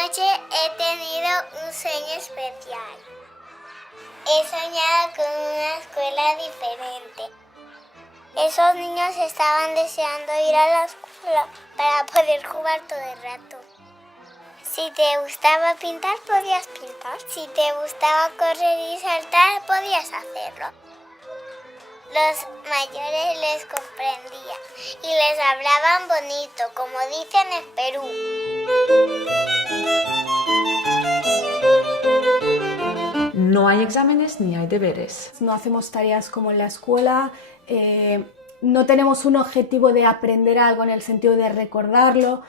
noche he tenido un sueño especial. He soñado con una escuela diferente. Esos niños estaban deseando ir a la escuela para poder jugar todo el rato. Si te gustaba pintar, podías pintar. Si te gustaba correr y saltar, podías hacerlo. Los mayores les comprendían y les hablaban bonito, como dicen en Perú. No hay exámenes ni hay deberes. No hacemos tareas como en la escuela, no tenemos un objetivo de aprender algo en el sentido de recordarlo,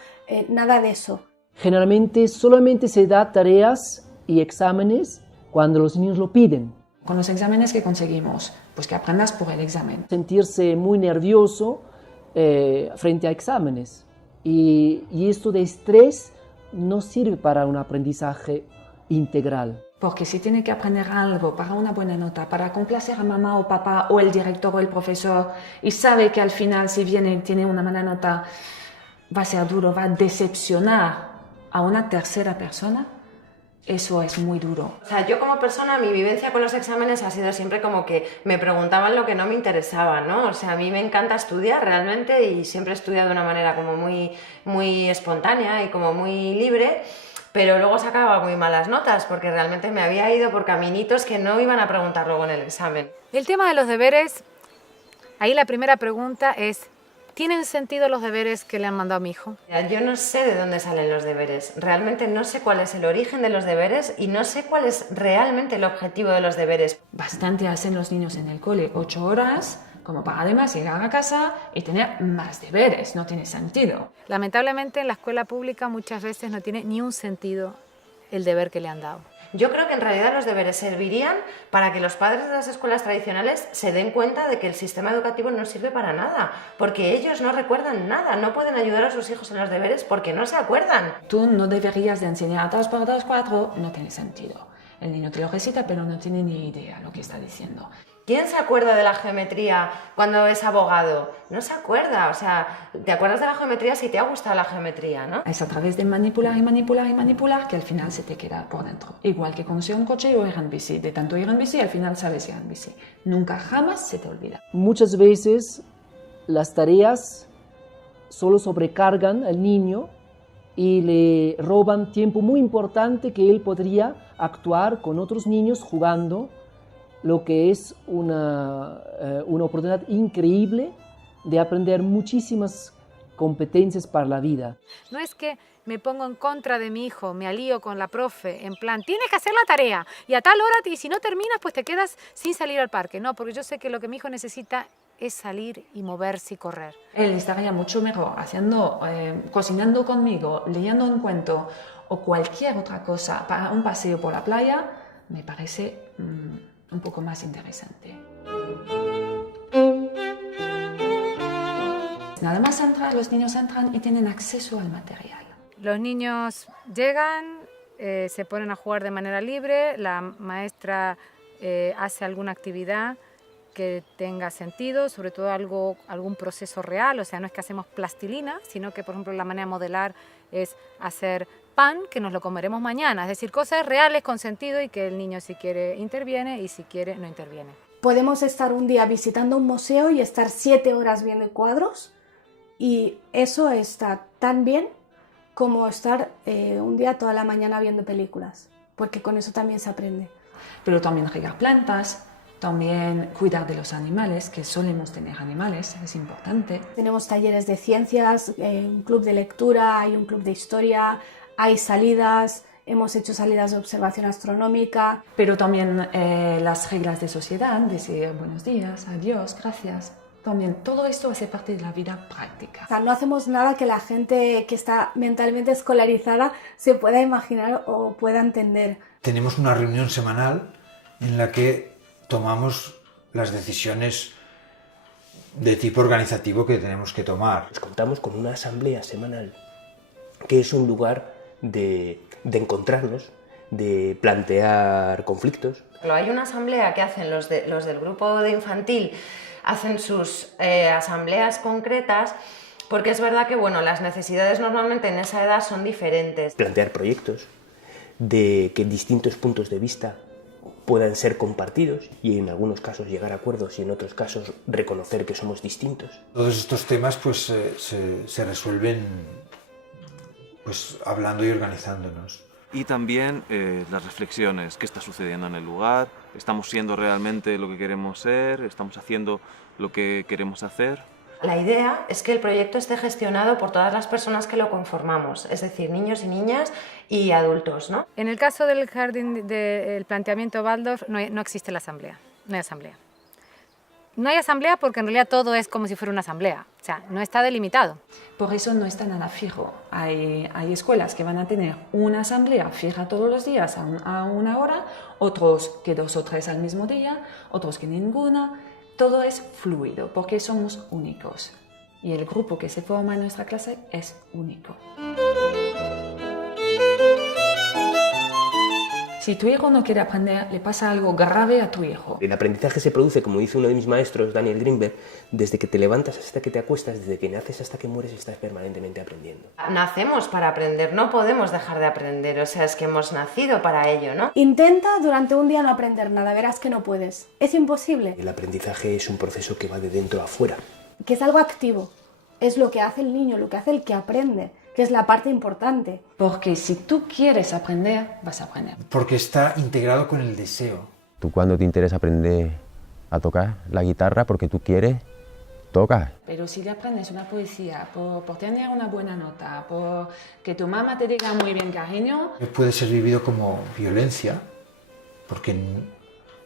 nada de eso. Generalmente solamente se da tareas y exámenes cuando los niños lo piden. Con los exámenes que conseguimos, pues que aprendas por el examen. Sentirse muy nervioso frente a exámenes. Y esto de estrés no sirve para un aprendizaje integral. Porque si tiene que aprender algo para una buena nota, para complacer a mamá o papá o el director o el profesor, y sabe que al final si tiene una mala nota, va a ser duro, va a decepcionar a una tercera persona, eso es muy duro. O sea, yo como persona, mi vivencia con los exámenes ha sido siempre como que me preguntaban lo que no me interesaba, ¿no? O sea, a mí me encanta estudiar realmente y siempre he estudiado de una manera como muy espontánea y como muy libre, pero luego sacaba muy malas notas porque realmente me había ido por caminitos que no iban a preguntar luego en el examen. El tema de los deberes, ahí la primera pregunta es, ¿tienen sentido los deberes que le han mandado a mi hijo? Yo no sé de dónde salen los deberes, realmente no sé cuál es el origen de los deberes y no sé cuál es realmente el objetivo de los deberes. Bastante hacen los niños en el cole, 8 horas, como para además llegar a casa y tener más deberes, no tiene sentido. Lamentablemente en la escuela pública muchas veces no tiene ni un sentido el deber que le han dado. Yo creo que en realidad los deberes servirían para que los padres de las escuelas tradicionales se den cuenta de que el sistema educativo no sirve para nada, porque ellos no recuerdan nada, no pueden ayudar a sus hijos en los deberes porque no se acuerdan. Tú no deberías de enseñar 2 por 2, 4, no tiene sentido. El niño te lo recita, pero no tiene ni idea lo que está diciendo. ¿Quién se acuerda de la geometría cuando es abogado? No se acuerda, o sea, te acuerdas de la geometría si te ha gustado la geometría, ¿no? Es a través de manipular y manipular y manipular que al final se te queda por dentro. Igual que conducir un coche o ir en bici. De tanto ir en bici, al final sabes ir en bici. Nunca jamás se te olvida. Muchas veces las tareas solo sobrecargan al niño y le roban tiempo muy importante que él podría actuar con otros niños jugando, lo que es una oportunidad increíble de aprender muchísimas competencias para la vida. No es que me pongo en contra de mi hijo, me alío con la profe, en plan, tienes que hacer la tarea y a tal hora, y si no terminas, pues te quedas sin salir al parque. No, porque yo sé que lo que mi hijo necesita es salir y moverse y correr. Él estaría mucho mejor cocinando conmigo, leyendo un cuento o cualquier otra cosa para un paseo por la playa, me parece un poco más interesante. Nada más entrar, los niños entran y tienen acceso al material. Los niños llegan, se ponen a jugar de manera libre, la maestra hace alguna actividad que tenga sentido, sobre todo algún proceso real, o sea, no es que hacemos plastilina, sino que, por ejemplo, la manera de modelar es hacer pan que nos lo comeremos mañana, es decir, cosas reales con sentido y que el niño si quiere interviene y si quiere no interviene. Podemos estar un día visitando un museo y estar 7 horas viendo cuadros y eso está tan bien como estar un día toda la mañana viendo películas, porque con eso también se aprende. Pero también regar plantas, también cuidar de los animales, que solemos tener animales, es importante. Tenemos talleres de ciencias, un club de lectura, hay un club de historia, hay salidas, hemos hecho salidas de observación astronómica. Pero también las reglas de sociedad, decir buenos días, adiós, gracias. También todo esto hace parte de la vida práctica. O sea, no hacemos nada que la gente que está mentalmente escolarizada se pueda imaginar o pueda entender. Tenemos una reunión semanal en la que tomamos las decisiones de tipo organizativo que tenemos que tomar. Contamos con una asamblea semanal, que es un lugar de encontrarnos, de plantear conflictos. Hay una asamblea que hacen los del grupo de infantil, hacen sus asambleas concretas porque es verdad que bueno, las necesidades normalmente en esa edad son diferentes. Plantear proyectos de que distintos puntos de vista puedan ser compartidos y en algunos casos llegar a acuerdos y en otros casos reconocer que somos distintos. Todos estos temas pues se resuelven pues hablando y organizándonos. Y también las reflexiones, qué está sucediendo en el lugar, estamos siendo realmente lo que queremos ser, estamos haciendo lo que queremos hacer. La idea es que el proyecto esté gestionado por todas las personas que lo conformamos, es decir, niños y niñas y adultos, ¿no? En el caso del jardín del planteamiento Waldorf no existe la asamblea, no hay asamblea. No hay asamblea porque en realidad todo es como si fuera una asamblea, o sea, no está delimitado. Por eso no está nada fijo. Hay escuelas que van a tener una asamblea fija todos los días a una hora, otros que 2 o 3 al mismo día, otros que ninguna. Todo es fluido porque somos únicos y el grupo que se forma en nuestra clase es único. Si tu hijo no quiere aprender, le pasa algo grave a tu hijo. El aprendizaje se produce, como dice uno de mis maestros, Daniel Greenberg, desde que te levantas hasta que te acuestas, desde que naces hasta que mueres, estás permanentemente aprendiendo. Nacemos para aprender, no podemos dejar de aprender, o sea, es que hemos nacido para ello, ¿no? Intenta durante un día no aprender nada, verás que no puedes. Es imposible. El aprendizaje es un proceso que va de dentro a fuera. Que es algo activo. Es lo que hace el niño, lo que hace el que aprende, que es la parte importante. Porque si tú quieres aprender, vas a aprender. Porque está integrado con el deseo. Tú cuando te interesa aprender a tocar la guitarra porque tú quieres, tocas. Pero si le aprendes una poesía por tener una buena nota, por que tu mamá te diga muy bien cariño... Puede ser vivido como violencia, porque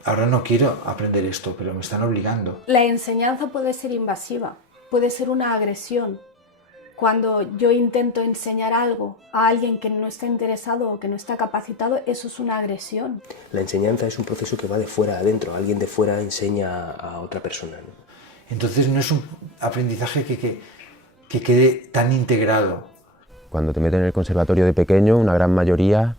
ahora no quiero aprender esto, pero me están obligando. La enseñanza puede ser invasiva, puede ser una agresión. Cuando yo intento enseñar algo a alguien que no está interesado o que no está capacitado, eso es una agresión. La enseñanza es un proceso que va de fuera a adentro. Alguien de fuera enseña a otra persona, ¿no? Entonces no es un aprendizaje que quede tan integrado. Cuando te meten en el conservatorio de pequeño, una gran mayoría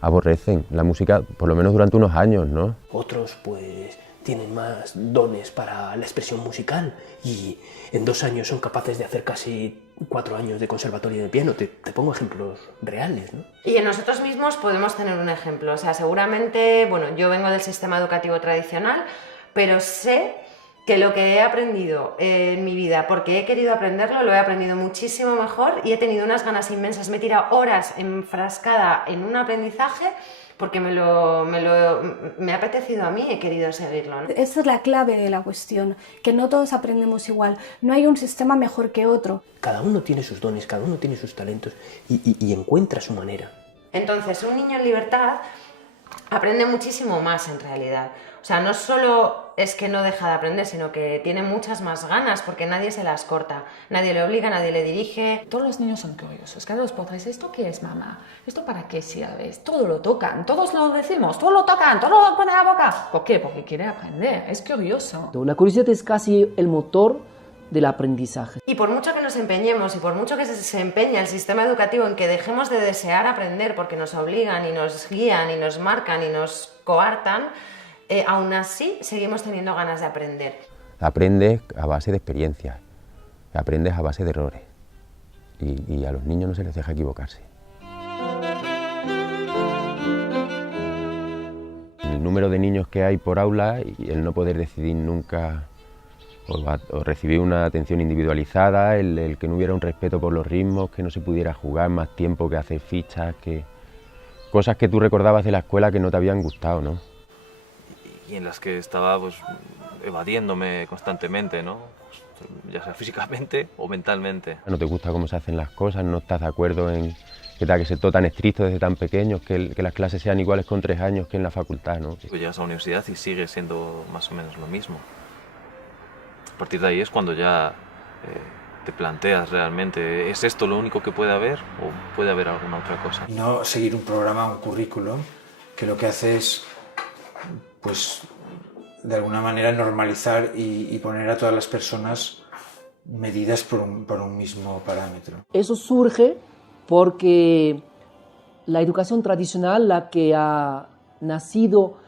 aborrecen la música, por lo menos durante unos años, ¿no? Otros, pues, tienen más dones para la expresión musical y en 2 años son capaces de hacer casi 4 años de conservatorio de piano. Te pongo ejemplos reales, ¿no? Y en nosotros mismos podemos tener un ejemplo, o sea, seguramente, bueno, yo vengo del sistema educativo tradicional, pero sé que lo que he aprendido en mi vida, porque he querido aprenderlo, lo he aprendido muchísimo mejor y he tenido unas ganas inmensas. Me he tirado horas enfrascada en un aprendizaje porque me ha apetecido a mí, he querido seguirlo, ¿no? Esa es la clave de la cuestión, que no todos aprendemos igual, no hay un sistema mejor que otro. Cada uno tiene sus dones, cada uno tiene sus talentos y encuentra su manera. Entonces, un niño en libertad aprende muchísimo más en realidad. O sea, no solo es que no deja de aprender, sino que tiene muchas más ganas porque nadie se las corta, nadie le obliga, nadie le dirige. Todos los niños son curiosos, cada 2 por 3, ¿esto qué es, mamá? ¿Esto para qué sirve? Todo lo tocan, todos lo decimos, todo lo tocan, todo lo ponen a la boca. ¿Por qué? Porque quiere aprender, es curioso. La curiosidad es casi el motor del aprendizaje. Y por mucho que nos empeñemos y por mucho que se empeñe el sistema educativo en que dejemos de desear aprender porque nos obligan y nos guían y nos marcan y nos coartan, aún así seguimos teniendo ganas de aprender. Aprendes a base de experiencias, aprendes a base de errores y a los niños no se les deja equivocarse. El número de niños que hay por aula y el no poder decidir nunca o recibir una atención individualizada, el que no hubiera un respeto por los ritmos, que no se pudiera jugar más tiempo que hacer fichas, que cosas que tú recordabas de la escuela que no te habían gustado, ¿no? Y en las que estaba pues evadiéndome constantemente, ¿no? Pues, ya sea físicamente o mentalmente. No te gusta cómo se hacen las cosas, no estás de acuerdo en que tenga que ser todo tan estricto desde tan pequeños, que las clases sean iguales con 3 años que en la facultad, ¿no? Pues llegas a la universidad y sigue siendo más o menos lo mismo. A partir de ahí es cuando ya te planteas realmente, ¿es esto lo único que puede haber o puede haber alguna otra cosa? Y no seguir un programa, un currículum, que lo que hace es, pues, de alguna manera normalizar y poner a todas las personas medidas por un mismo parámetro. Eso surge porque la educación tradicional, la que ha nacido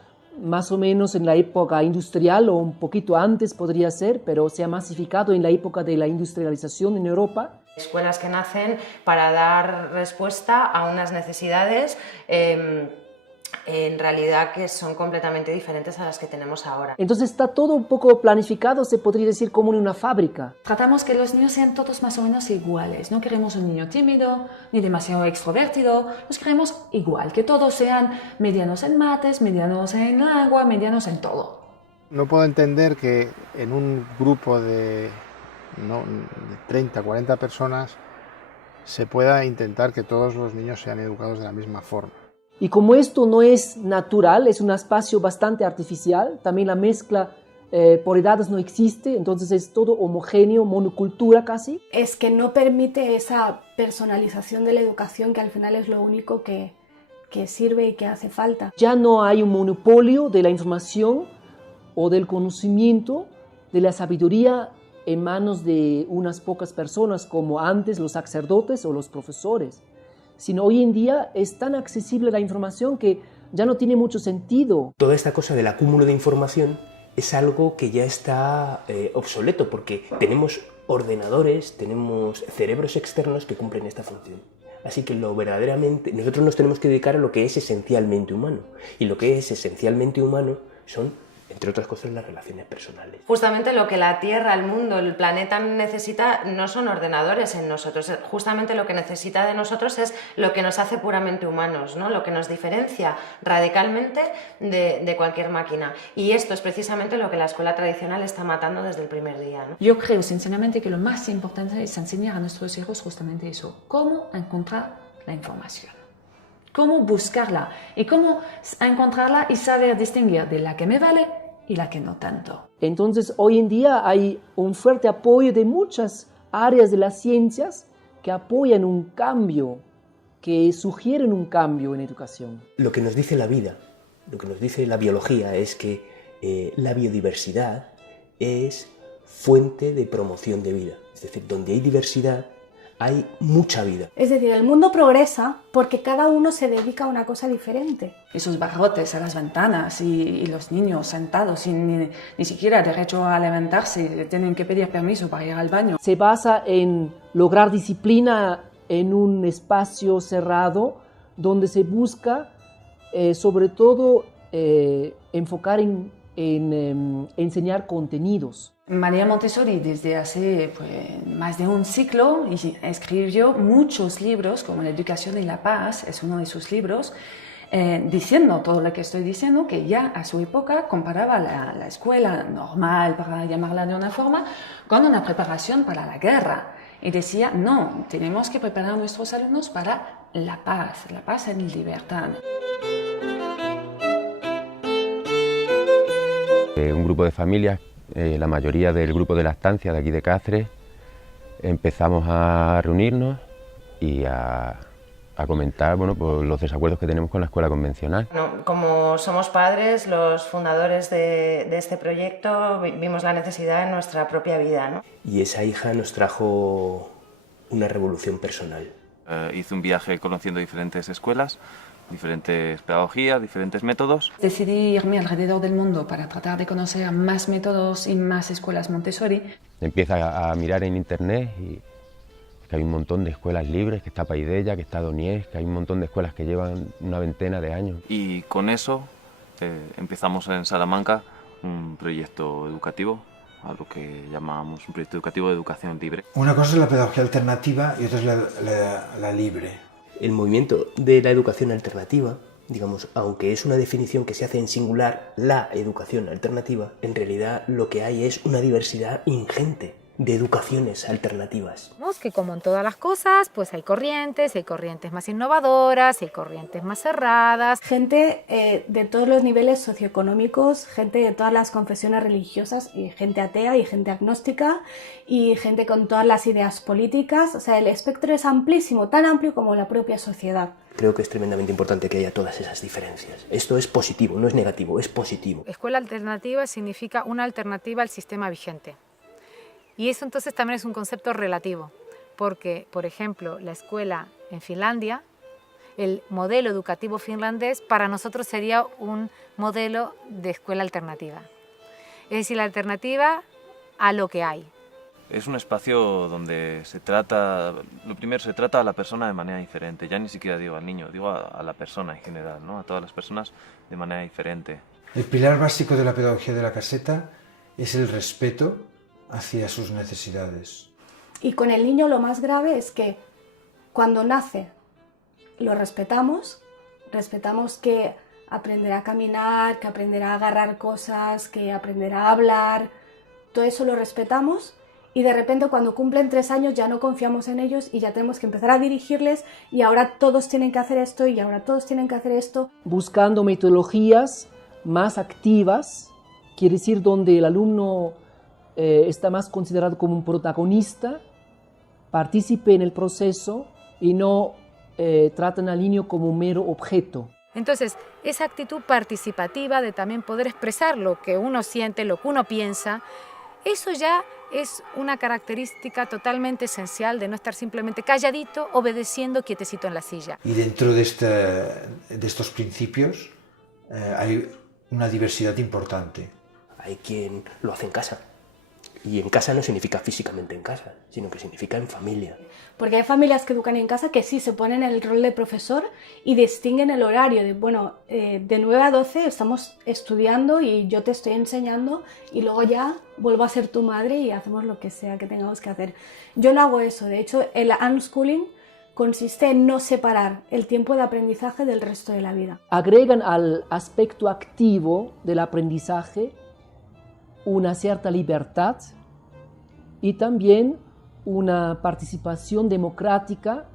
más o menos en la época industrial o un poquito antes podría ser, pero se ha masificado en la época de la industrialización en Europa. Escuelas que nacen para dar respuesta a unas necesidades en realidad que son completamente diferentes a las que tenemos ahora. Entonces está todo un poco planificado, se podría decir, como en una fábrica. Tratamos que los niños sean todos más o menos iguales. No queremos un niño tímido ni demasiado extrovertido. Los queremos igual, que todos sean medianos en mates, medianos en agua, medianos en todo. No puedo entender que en un grupo de 30, 40 personas se pueda intentar que todos los niños sean educados de la misma forma. Y como esto no es natural, es un espacio bastante artificial, también la mezcla por edades no existe, entonces es todo homogéneo, monocultura casi. Es que no permite esa personalización de la educación que al final es lo único que sirve y que hace falta. Ya no hay un monopolio de la información o del conocimiento, de la sabiduría en manos de unas pocas personas como antes los sacerdotes o los profesores, sino hoy en día es tan accesible la información que ya no tiene mucho sentido. Toda esta cosa del acúmulo de información es algo que ya está obsoleto, porque tenemos ordenadores, tenemos cerebros externos que cumplen esta función. Así que nosotros nos tenemos que dedicar a lo que es esencialmente humano, y lo que es esencialmente humano son, entre otras cosas, las relaciones personales. Justamente lo que la Tierra, el mundo, el planeta necesita no son ordenadores en nosotros, justamente lo que necesita de nosotros es lo que nos hace puramente humanos, ¿no? Lo que nos diferencia radicalmente de cualquier máquina. Y esto es precisamente lo que la escuela tradicional está matando desde el primer día, ¿no? Yo creo sinceramente que lo más importante es enseñar a nuestros hijos justamente eso, cómo encontrar la información. Cómo buscarla y cómo encontrarla y saber distinguir de la que me vale y la que no tanto. Entonces, hoy en día hay un fuerte apoyo de muchas áreas de las ciencias que apoyan un cambio, que sugieren un cambio en educación. Lo que nos dice la vida, lo que nos dice la biología es que la biodiversidad es fuente de promoción de vida. Es decir, donde hay diversidad, hay mucha vida. Es decir, el mundo progresa porque cada uno se dedica a una cosa diferente. Esos barrotes a las ventanas y los niños sentados sin ni siquiera derecho a levantarse, tienen que pedir permiso para ir al baño. Se basa en lograr disciplina en un espacio cerrado donde se busca sobre todo enfocar en enseñar contenidos. María Montessori desde hace más de un siglo escribió muchos libros, como La educación y la paz, es uno de sus libros, diciendo todo lo que estoy diciendo, que ya a su época comparaba la escuela normal, para llamarla de una forma, con una preparación para la guerra. Y decía, no, tenemos que preparar a nuestros alumnos para la paz en libertad. Un grupo de familias, la mayoría del grupo de lactancia de aquí de Cáceres, empezamos a reunirnos y a comentar pues, los desacuerdos que tenemos con la escuela convencional. Bueno, como somos padres, los fundadores de este proyecto, vimos la necesidad en nuestra propia vida, ¿no? Y esa hija nos trajo una revolución personal. Hice un viaje conociendo diferentes escuelas, diferentes pedagogías, diferentes métodos. Decidí irme alrededor del mundo para tratar de conocer más métodos y más escuelas Montessori. Empieza a mirar en internet y que hay un montón de escuelas libres, que está Paideia, que está Doniés, que hay un montón de escuelas que llevan una veintena de años. Y con eso empezamos en Salamanca un proyecto educativo, a lo que llamamos un proyecto educativo de educación libre. Una cosa es la pedagogía alternativa y otra es la libre. El movimiento de la educación alternativa, digamos, aunque es una definición que se hace en singular, la educación alternativa, en realidad lo que hay es una diversidad ingente de educaciones alternativas. Vemos que como en todas las cosas, pues hay corrientes más innovadoras, hay corrientes más cerradas. Gente de todos los niveles socioeconómicos, gente de todas las confesiones religiosas, y gente atea y gente agnóstica, y gente con todas las ideas políticas. O sea, el espectro es amplísimo, tan amplio como la propia sociedad. Creo que es tremendamente importante que haya todas esas diferencias. Esto es positivo, no es negativo, es positivo. Escuela alternativa significa una alternativa al sistema vigente. Y eso entonces también es un concepto relativo, porque, por ejemplo, la escuela en Finlandia el modelo educativo finlandés para nosotros sería un modelo de escuela alternativa. Es decir, la alternativa a lo que hay. Es un espacio donde se trata, lo primero, se trata a la persona de manera diferente. Ya ni siquiera digo al niño, digo a la persona en general, ¿no? A todas las personas de manera diferente. El pilar básico de la pedagogía de la caseta es el respeto hacia sus necesidades. Y con el niño lo más grave es que cuando nace lo respetamos que aprenderá a caminar, que aprenderá a agarrar cosas, que aprenderá a hablar, todo eso lo respetamos y de repente cuando cumplen 3 años ya no confiamos en ellos y ya tenemos que empezar a dirigirles y ahora todos tienen que hacer esto y ahora todos tienen que hacer esto. Buscando metodologías más activas, quiere decir donde el alumno está más considerado como un protagonista, participe en el proceso y no tratan al niño como un mero objeto. Entonces, esa actitud participativa de también poder expresar lo que uno siente, lo que uno piensa, eso ya es una característica totalmente esencial de no estar simplemente calladito, obedeciendo, quietecito en la silla. Y dentro de estos principios hay una diversidad importante. Hay quien lo hace en casa. Y en casa no significa físicamente en casa, sino que significa en familia. Porque hay familias que educan en casa que sí se ponen en el rol de profesor y distinguen el horario de, bueno, de 9 a 12 estamos estudiando y yo te estoy enseñando y luego ya vuelvo a ser tu madre y hacemos lo que sea que tengamos que hacer. Yo no hago eso, de hecho el unschooling consiste en no separar el tiempo de aprendizaje del resto de la vida. Agregan al aspecto activo del aprendizaje una cierta libertad y también una participación democrática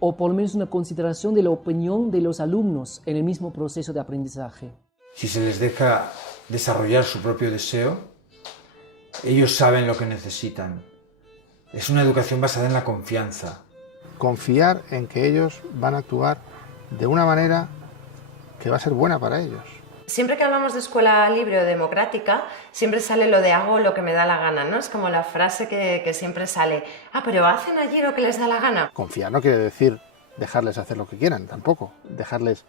o por lo menos una consideración de la opinión de los alumnos en el mismo proceso de aprendizaje. Si se les deja desarrollar su propio deseo, ellos saben lo que necesitan. Es una educación basada en la confianza. Confiar en que ellos van a actuar de una manera que va a ser buena para ellos. Siempre que hablamos de escuela libre o democrática, siempre sale lo de hago lo que me da la gana, ¿no? Es como la frase que siempre sale, pero ¿hacen allí lo que les da la gana? Confiar no quiere decir dejarles hacer lo que quieran, tampoco. Dejarles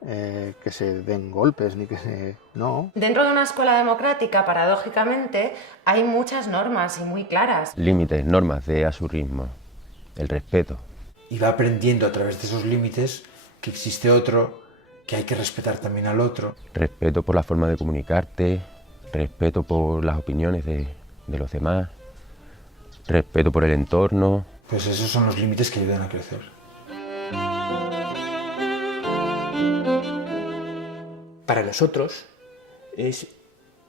que se den golpes, ni que se... no. Dentro de una escuela democrática, paradójicamente, hay muchas normas y muy claras. Límites, normas de a su ritmo, el respeto. Y va aprendiendo a través de esos límites que existe otro, que hay que respetar también al otro. Respeto por la forma de comunicarte, respeto por las opiniones de los demás, respeto por el entorno. Pues esos son los límites que ayudan a crecer. Para nosotros es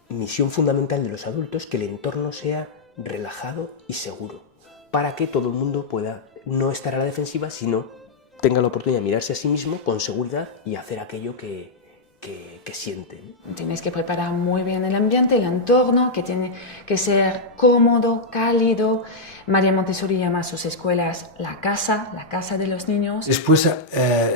misión fundamental de los adultos que el entorno sea relajado y seguro, para que todo el mundo pueda no estar a la defensiva, sino tenga la oportunidad de mirarse a sí mismo con seguridad y hacer aquello que siente. Tienes que preparar muy bien el ambiente, el entorno, que tiene que ser cómodo, cálido. María Montessori llama a sus escuelas la casa de los niños. Después,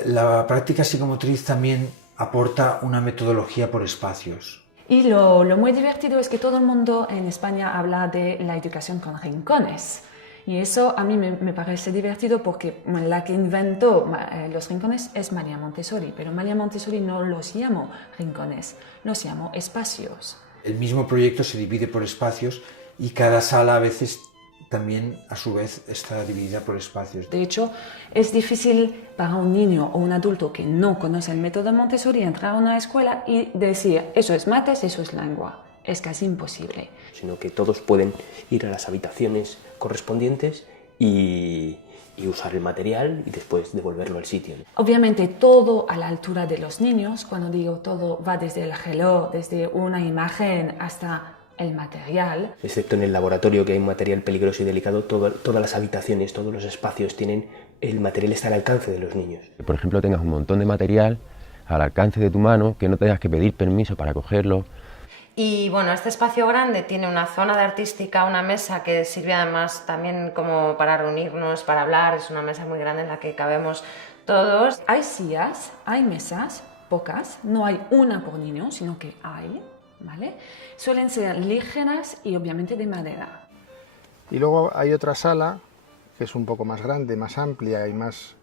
la práctica psicomotriz también aporta una metodología por espacios. Y lo muy divertido es que todo el mundo en España habla de la educación con rincones. Y eso a mí me parece divertido porque la que inventó los rincones es María Montessori, pero María Montessori no los llamó rincones, los llamó espacios. El mismo proyecto se divide por espacios y cada sala a veces también a su vez está dividida por espacios. De hecho, es difícil para un niño o un adulto que no conoce el método Montessori entrar a una escuela y decir eso es mates, eso es lengua. Es casi imposible. Sino que todos pueden ir a las habitaciones correspondientes y usar el material y después devolverlo al sitio. Obviamente todo a la altura de los niños. Cuando digo todo va desde el reloj, desde una imagen hasta el material. Excepto en el laboratorio, que hay material peligroso y delicado, todas las habitaciones, todos los espacios tienen, el material está al alcance de los niños. Que, por ejemplo, tengas un montón de material al alcance de tu mano, que no tengas que pedir permiso para cogerlo. Y bueno, este espacio grande tiene una zona de artística, una mesa que sirve además también como para reunirnos, para hablar. Es una mesa muy grande en la que cabemos todos. Hay sillas, hay mesas, pocas, no hay una por niño, sino que hay, ¿vale? Suelen ser ligeras y obviamente de madera. Y luego hay otra sala que es un poco más grande, más amplia y más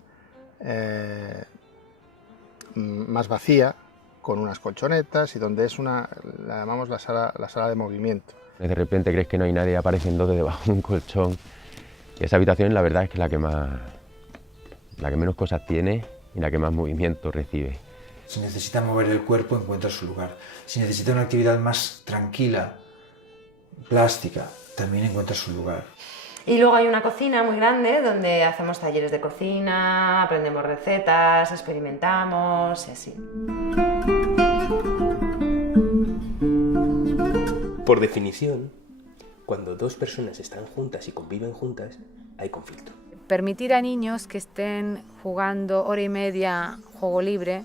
más vacía, con unas colchonetas y donde es la llamamos la sala de movimiento. De repente crees que no hay nadie y aparecen dos debajo de un colchón. Y esa habitación la verdad es que la que menos cosas tiene y la que más movimiento recibe. Si necesita mover el cuerpo, encuentra su lugar. Si necesita una actividad más tranquila, plástica, también encuentra su lugar. Y luego hay una cocina muy grande donde hacemos talleres de cocina, aprendemos recetas, experimentamos y así. Por definición, cuando dos personas están juntas y conviven juntas, hay conflicto. Permitir a niños que estén jugando hora y media juego libre,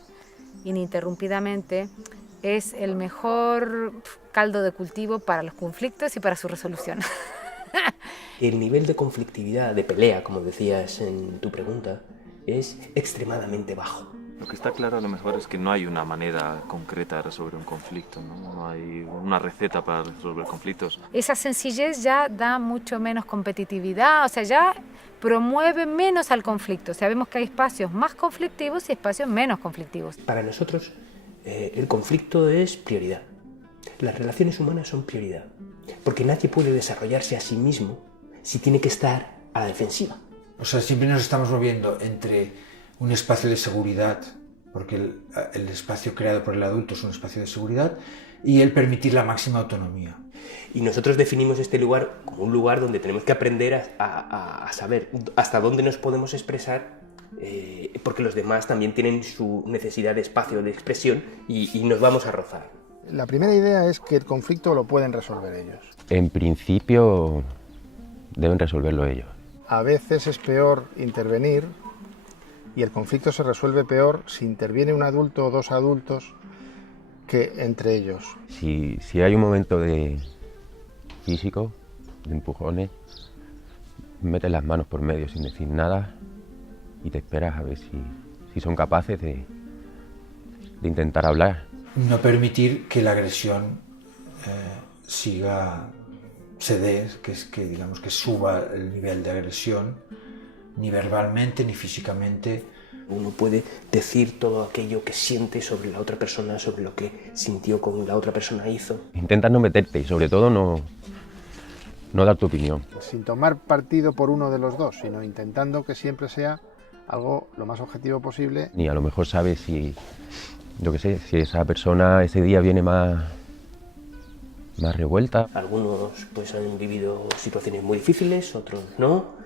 ininterrumpidamente, es el mejor caldo de cultivo para los conflictos y para su resolución. El nivel de conflictividad, de pelea, como decías en tu pregunta, es extremadamente bajo. Lo que está claro a lo mejor es que no hay una manera concreta de resolver un conflicto, no hay una receta para resolver conflictos. Esa sencillez ya da mucho menos competitividad, o sea, ya promueve menos al conflicto. Sabemos que hay espacios más conflictivos y espacios menos conflictivos. Para nosotros, el conflicto es prioridad. Las relaciones humanas son prioridad, porque nadie puede desarrollarse a sí mismo si tiene que estar a la defensiva. O sea, siempre nos estamos moviendo entre un espacio de seguridad, porque el espacio creado por el adulto es un espacio de seguridad, y el permitir la máxima autonomía. Y nosotros definimos este lugar como un lugar donde tenemos que aprender a saber hasta dónde nos podemos expresar, porque los demás también tienen su necesidad de espacio de expresión y nos vamos a rozar. La primera idea es que el conflicto lo pueden resolver ellos. En principio deben resolverlo ellos. A veces es peor intervenir y el conflicto se resuelve peor si interviene un adulto o dos adultos que entre ellos. Si hay un momento de físico, de empujones, metes las manos por medio sin decir nada y te esperas a ver si son capaces de intentar hablar. No permitir que la agresión se dé, digamos que suba el nivel de agresión, ni verbalmente ni físicamente. Uno puede decir todo aquello que siente sobre la otra persona, sobre lo que sintió con la otra persona hizo. Intentas no meterte y sobre todo no dar tu opinión. Sin tomar partido por uno de los dos, sino intentando que siempre sea algo lo más objetivo posible. Ni a lo mejor sabes si esa persona ese día viene más revuelta. Algunos pues han vivido situaciones muy difíciles, otros no.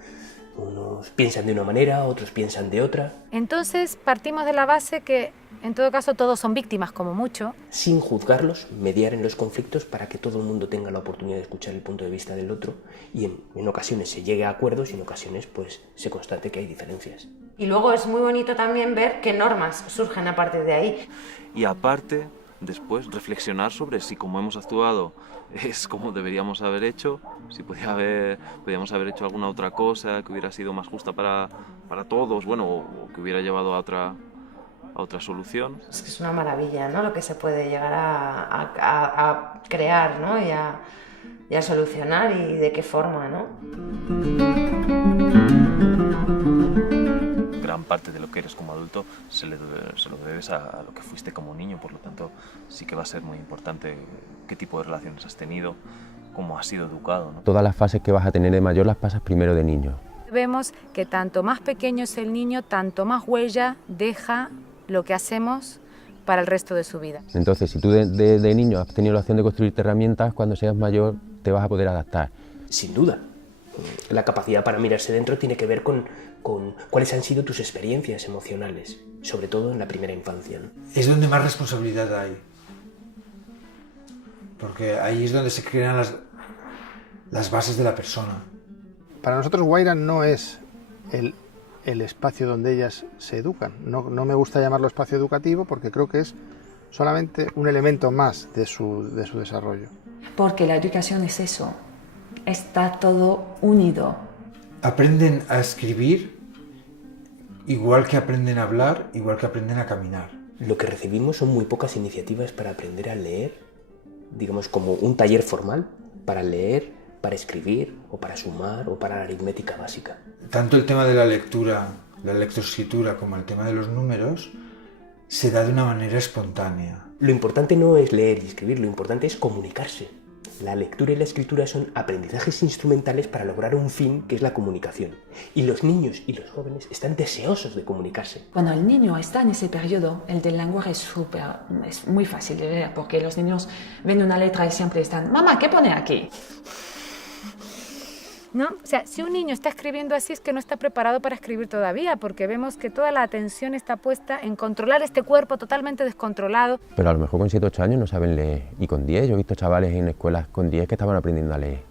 Unos piensan de una manera, otros piensan de otra. Entonces partimos de la base que en todo caso todos son víctimas como mucho. Sin juzgarlos, mediar en los conflictos para que todo el mundo tenga la oportunidad de escuchar el punto de vista del otro y en ocasiones se llegue a acuerdos y en ocasiones pues se constate que hay diferencias. Y luego es muy bonito también ver qué normas surgen a partir de ahí. Y aparte, después reflexionar sobre si como hemos actuado es como deberíamos haber hecho, si podíamos haber hecho alguna otra cosa que hubiera sido más justa para todos, bueno, o que hubiera llevado a otra solución. Es que es una maravilla, ¿no? Lo que se puede llegar a crear, ¿no? y a solucionar y de qué forma, ¿no? Gran parte de lo que eres como adulto se lo debes a lo que fuiste como niño, por lo tanto sí que va a ser muy importante qué tipo de relaciones has tenido, cómo has sido educado, ¿no? Todas las fases que vas a tener de mayor las pasas primero de niño. Vemos que tanto más pequeño es el niño, tanto más huella deja lo que hacemos para el resto de su vida. Entonces, si tú de niño has tenido la opción de construirte herramientas, cuando seas mayor te vas a poder adaptar. Sin duda. La capacidad para mirarse dentro tiene que ver con cuáles han sido tus experiencias emocionales, sobre todo en la primera infancia, ¿no? Es donde más responsabilidad hay, porque ahí es donde se crean las bases de la persona. Para nosotros Guaira no es el espacio donde ellas se educan. No me gusta llamarlo espacio educativo porque creo que es solamente un elemento más de su desarrollo. Porque la educación es eso, está todo unido. Aprenden a escribir igual que aprenden a hablar, igual que aprenden a caminar. Lo que recibimos son muy pocas iniciativas para aprender a leer, digamos como un taller formal para leer, para escribir o para sumar o para la aritmética básica. Tanto el tema de la lectura la lectoescritura como el tema de los números, se da de una manera espontánea. Lo importante no es leer y escribir, lo importante es comunicarse. La lectura y la escritura son aprendizajes instrumentales para lograr un fin que es la comunicación. Y los niños y los jóvenes están deseosos de comunicarse. Cuando el niño está en ese periodo, el del lenguaje es muy fácil de ver, porque los niños ven una letra y siempre están, mamá, ¿qué pone aquí? ¿No? O sea, si un niño está escribiendo así es que no está preparado para escribir todavía, porque vemos que toda la atención está puesta en controlar este cuerpo totalmente descontrolado. Pero a lo mejor con 7 o 8 años no saben leer. Y con 10, yo he visto chavales en escuelas con 10 que estaban aprendiendo a leer.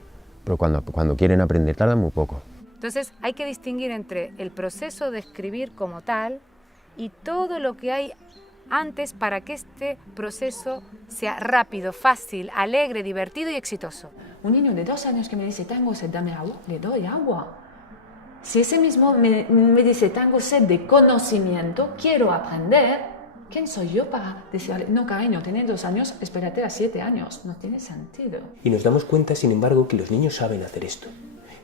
Pero cuando quieren aprender tardan muy poco. Entonces hay que distinguir entre el proceso de escribir como tal y todo lo que hay antes para que este proceso sea rápido, fácil, alegre, divertido y exitoso. Un niño de 2 años que me dice, tengo sed, dame agua, le doy agua. Si ese mismo me dice, tengo sed de conocimiento, quiero aprender, ¿quién soy yo para decirle, no cariño, tienes 2 años, espérate a 7 años? No tiene sentido. Y nos damos cuenta, sin embargo, que los niños saben hacer esto,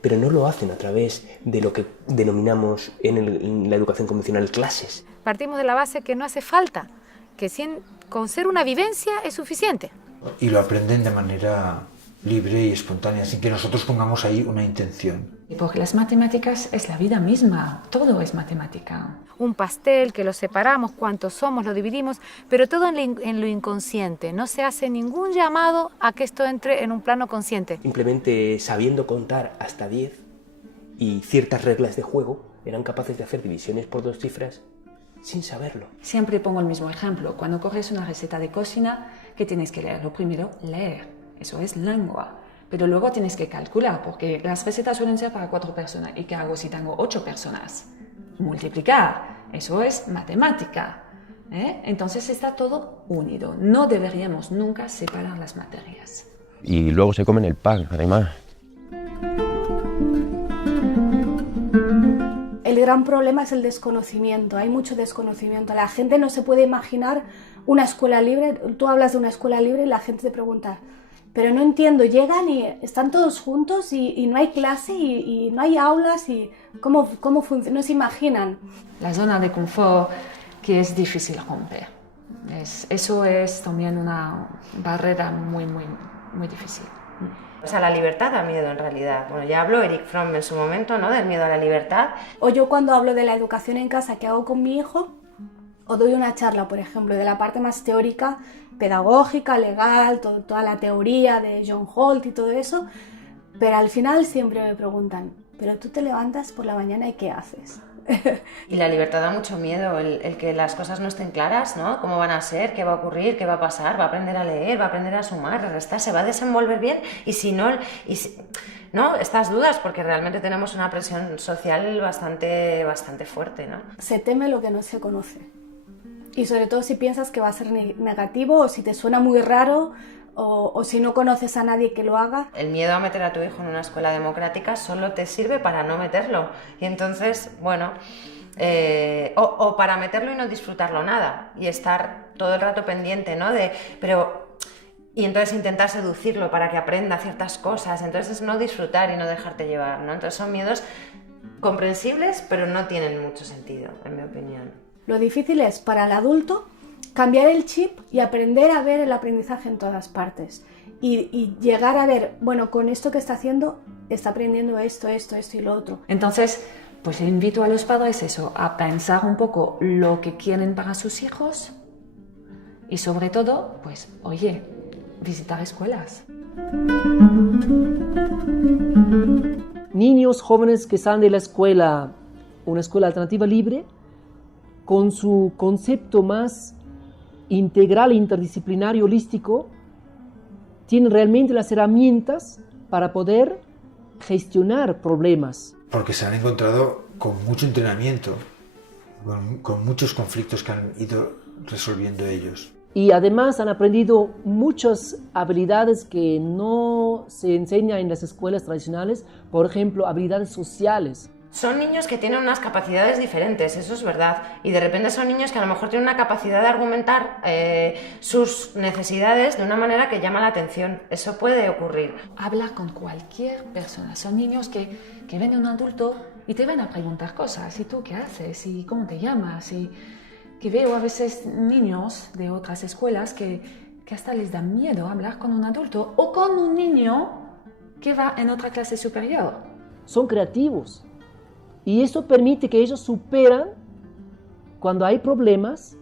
pero no lo hacen a través de lo que denominamos en la educación convencional clases. Partimos de la base que no hace falta, que con ser una vivencia es suficiente. Y lo aprenden de manera libre y espontánea, sin que nosotros pongamos ahí una intención. Porque las matemáticas es la vida misma, todo es matemática. Un pastel que lo separamos, cuántos somos, lo dividimos, pero todo en lo inconsciente. No se hace ningún llamado a que esto entre en un plano consciente. Simplemente sabiendo contar hasta 10 y ciertas reglas de juego, eran capaces de hacer divisiones por 2 cifras sin saberlo. Siempre pongo el mismo ejemplo. Cuando coges una receta de cocina, ¿qué tienes que leer? Lo primero, leer. Eso es lengua. Pero luego tienes que calcular, porque las recetas suelen ser para 4 personas. ¿Y qué hago si tengo 8 personas? Multiplicar. Eso es matemática. Entonces está todo unido. No deberíamos nunca separar las materias. Y luego se comen el pan, además. El gran problema es el desconocimiento, hay mucho desconocimiento. La gente no se puede imaginar una escuela libre. Tú hablas de una escuela libre y la gente te pregunta, pero no entiendo, llegan y están todos juntos y no hay clase y no hay aulas y ¿cómo funciona? No se imaginan. La zona de confort que es difícil romper. Eso es también una barrera muy, muy, muy difícil. O sea, la libertad da miedo en realidad. Bueno, ya habló Erich Fromm en su momento, ¿no?, del miedo a la libertad. O yo cuando hablo de la educación en casa que hago con mi hijo, o doy una charla, por ejemplo, de la parte más teórica, pedagógica, legal, toda la teoría de John Holt y todo eso, pero al final siempre me preguntan, ¿pero tú te levantas por la mañana y qué haces? Y la libertad da mucho miedo, el que las cosas no estén claras, ¿no? ¿Cómo van a ser? ¿Qué va a ocurrir? ¿Qué va a pasar? ¿Va a aprender a leer? ¿Va a aprender a sumar? ¿A restar? ¿Se va a desenvolver bien? Y si no... ¿no? Estas dudas, porque realmente tenemos una presión social bastante fuerte, ¿no? Se teme lo que no se conoce. Y sobre todo si piensas que va a ser negativo o si te suena muy raro o si no conoces a nadie que lo haga. El miedo a meter a tu hijo en una escuela democrática solo te sirve para no meterlo. Y entonces, bueno, o para meterlo y no disfrutarlo nada. Y estar todo el rato pendiente, ¿no? Y entonces intentar seducirlo para que aprenda ciertas cosas. Entonces es no disfrutar y no dejarte llevar, ¿no? Entonces son miedos comprensibles, pero no tienen mucho sentido, en mi opinión. Lo difícil es para el adulto cambiar el chip y aprender a ver el aprendizaje en todas partes. Y llegar a ver, bueno, con esto que está haciendo, está aprendiendo esto y lo otro. Entonces, pues invito a los padres a pensar un poco lo que quieren para sus hijos y sobre todo, pues, oye, visitar escuelas. Niños jóvenes que salen de la escuela, una escuela alternativa libre, con su concepto más integral, interdisciplinario, holístico, tienen realmente las herramientas para poder gestionar problemas. Porque se han encontrado con mucho entrenamiento, con muchos conflictos que han ido resolviendo ellos. Y además han aprendido muchas habilidades que no se enseñan en las escuelas tradicionales, por ejemplo, habilidades sociales. Son niños que tienen unas capacidades diferentes, eso es verdad, y de repente son niños que a lo mejor tienen una capacidad de argumentar sus necesidades de una manera que llama la atención. Eso puede ocurrir. Habla con cualquier persona. Son niños que ven a un adulto y te van a preguntar cosas, ¿y tú qué haces? ¿Y cómo te llamas? Y que veo a veces niños de otras escuelas que hasta les da miedo hablar con un adulto o con un niño que va en otra clase superior. Son creativos y eso permite que ellos superan cuando hay problemas,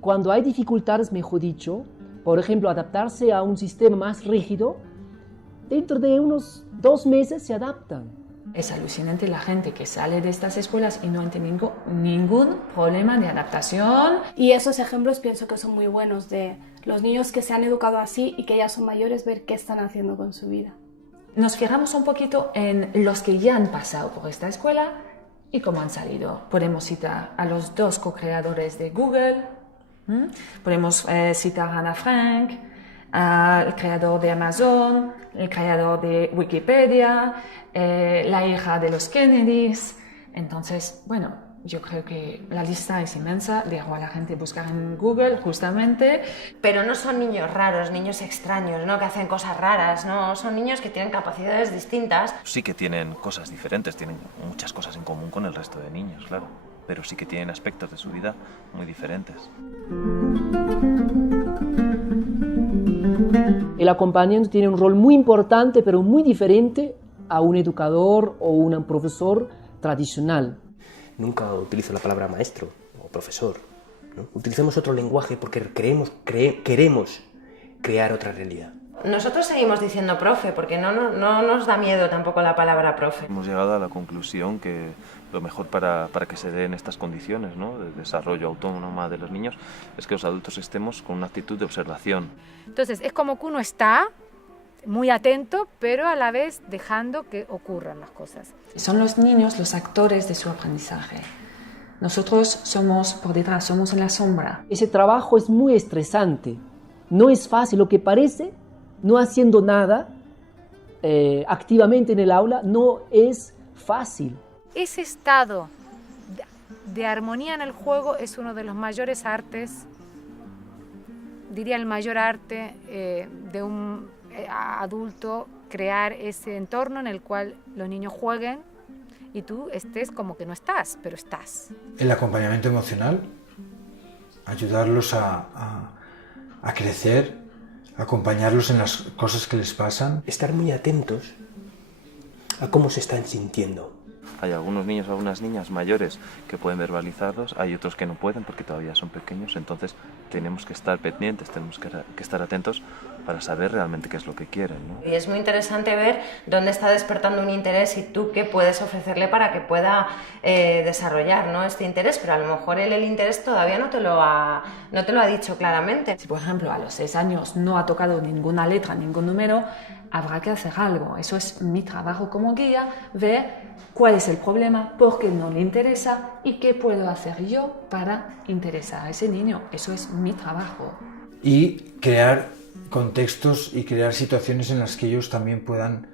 cuando hay dificultades, mejor dicho, por ejemplo, adaptarse a un sistema más rígido, dentro de unos 2 meses se adaptan. Es alucinante la gente que sale de estas escuelas y no tiene ningún problema de adaptación. Y esos ejemplos pienso que son muy buenos de los niños que se han educado así y que ya son mayores, ver qué están haciendo con su vida. Nos fijamos un poquito en los que ya han pasado por esta escuela y cómo han salido. Podemos citar a los 2 co-creadores de Google, podemos citar a Ana Frank, al creador de Amazon, el creador de Wikipedia, la hija de los Kennedys. Entonces, bueno, yo creo que la lista es inmensa, dejo a la gente buscar en Google justamente. Pero no son niños raros, niños extraños, ¿no? Que hacen cosas raras, ¿no? Son niños que tienen capacidades distintas. Sí que tienen cosas diferentes, tienen muchas cosas en común con el resto de niños, claro, pero sí que tienen aspectos de su vida muy diferentes. El acompañante tiene un rol muy importante, pero muy diferente a un educador o un profesor tradicional. Nunca utilizo la palabra maestro o profesor, ¿no? Utilizamos otro lenguaje porque queremos crear otra realidad. Nosotros seguimos diciendo profe porque no nos da miedo tampoco la palabra profe. Hemos llegado a la conclusión que lo mejor para que se den estas condiciones, ¿no?, de desarrollo autónomo de los niños es que los adultos estemos con una actitud de observación. Entonces es como que uno está muy atento, pero a la vez dejando que ocurran las cosas. Son los niños los actores de su aprendizaje. Nosotros somos por detrás, somos en la sombra. Ese trabajo es muy estresante. No es fácil, lo que parece, no haciendo nada activamente en el aula, no es fácil. Ese estado de armonía en el juego es uno de los mayores artes, diría el mayor arte de un adulto, crear ese entorno en el cual los niños jueguen y tú estés como que no estás, pero estás. El acompañamiento emocional, ayudarlos a crecer, acompañarlos en las cosas que les pasan. Estar muy atentos a cómo se están sintiendo. Hay algunos niños, algunas niñas mayores que pueden verbalizarlos, hay otros que no pueden porque todavía son pequeños, entonces tenemos que estar pendientes, tenemos que estar atentos para saber realmente qué es lo que quieren, ¿no? Y es muy interesante ver dónde está despertando un interés y tú qué puedes ofrecerle para que pueda desarrollar, ¿no?, este interés, pero a lo mejor él el interés todavía no te lo ha dicho claramente. Si, por ejemplo, a los 6 años no ha tocado ninguna letra, ningún número, habrá que hacer algo. Eso es mi trabajo como guía, ver cuál es el problema, por qué no le interesa y qué puedo hacer yo para interesar a ese niño. Eso es mi trabajo. Y crear contextos y crear situaciones en las que ellos también puedan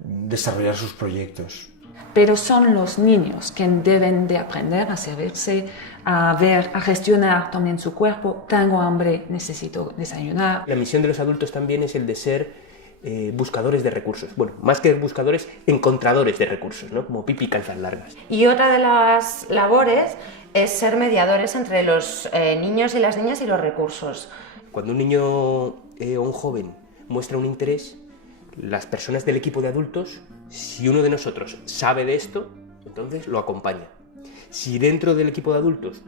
desarrollar sus proyectos. Pero son los niños que deben de aprender a servirse, a ver, a gestionar también su cuerpo. Tengo hambre, necesito desayunar. La misión de los adultos también es el de ser buscadores de recursos. Bueno, más que buscadores, encontradores de recursos, ¿no?, como Pipi Calzas Largas. Y otra de las labores es ser mediadores entre los niños y las niñas y los recursos. Cuando un niño o un joven muestra un interés, las personas del equipo de adultos, si uno de nosotros sabe de esto, entonces lo acompaña. Si dentro del equipo de adultos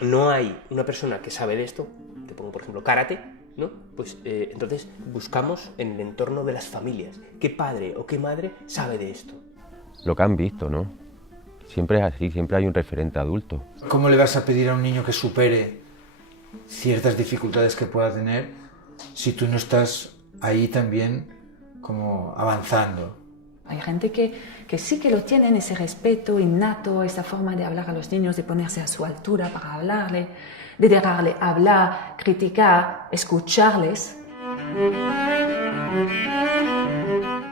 no hay una persona que sabe de esto, te pongo por ejemplo karate, ¿no?, pues entonces buscamos en el entorno de las familias qué padre o qué madre sabe de esto. Lo que han visto, ¿no? Siempre es así, siempre hay un referente adulto. ¿Cómo le vas a pedir a un niño que supere ciertas dificultades que pueda tener si tú no estás ahí también como avanzando? Hay gente que sí que lo tienen, ese respeto innato, esa forma de hablar a los niños, de ponerse a su altura para hablarle, de dejarle hablar, criticar, escucharles.